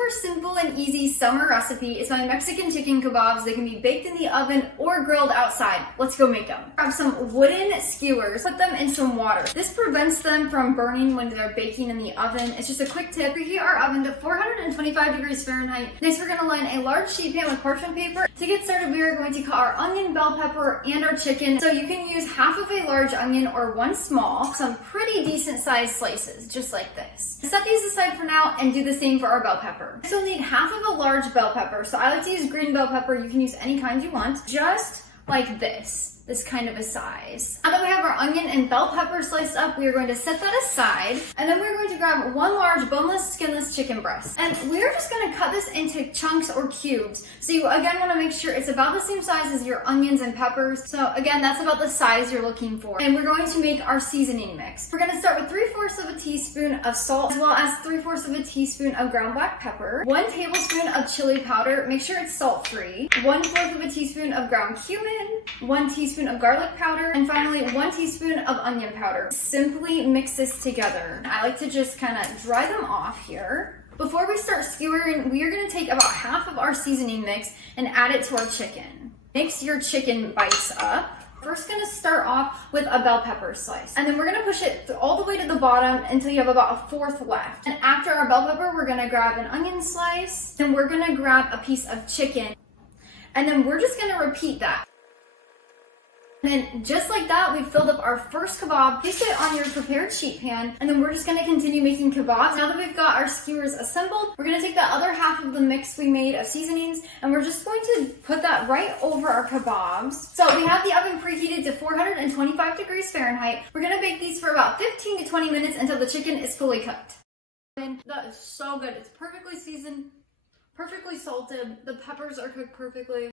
super simple and easy summer recipe is my Mexican chicken kebabs. They can be baked in the oven or grilled outside. Let's go make them. Grab some wooden skewers, put them in some water. This prevents them from burning when they're baking in the oven. It's just a quick tip. Preheat our oven to 425 degrees Fahrenheit. Next, we're going to line a large sheet pan with parchment paper. To get started, we are going to cut our onion, bell pepper, and our chicken. So you can use half of a large onion or one small, some pretty decent sized slices, just like this. Set these aside for now and do the same for our bell pepper. Next, we'll need half of a large bell pepper. So I like to use green bell pepper. You can use any kind you want, just like this kind of a size. Now that we have our onion and bell pepper sliced up, we are going to set that aside, and then we're going to grab one large boneless, skinless chicken breast. And we're just going to cut this into chunks or cubes. So you again want to make sure it's about the same size as your onions and peppers. So again, that's about the size you're looking for. And we're going to make our seasoning mix. We're going to start with 3/4 of a teaspoon of salt, as well as 3/4 of a teaspoon of ground black pepper, 1 tablespoon of chili powder, make sure it's salt-free, 1/4 of a teaspoon of ground cumin, 1 teaspoon of garlic powder, and finally 1 teaspoon of onion powder. Simply mix this together. I like to just kind of dry them off here. Before we start skewering, we are going to take about half of our seasoning mix and add it to our chicken. Mix your chicken bites up. First, going to start off with a bell pepper slice, and then we're going to push it all the way to the bottom until you have about 1/4 left. And after our bell pepper, we're going to grab an onion slice, then we're going to grab a piece of chicken, and then we're just going to repeat that. And then just like that, we've filled up our first kebab. Place it on your prepared sheet pan, and then we're just gonna continue making kebabs. Now that we've got our skewers assembled, we're gonna take the other half of the mix we made of seasonings, and we're just going to put that right over our kebabs. So we have the oven preheated to 425 degrees Fahrenheit. We're gonna bake these for about 15 to 20 minutes until the chicken is fully cooked. And that is so good. It's perfectly seasoned, perfectly salted. The peppers are cooked perfectly.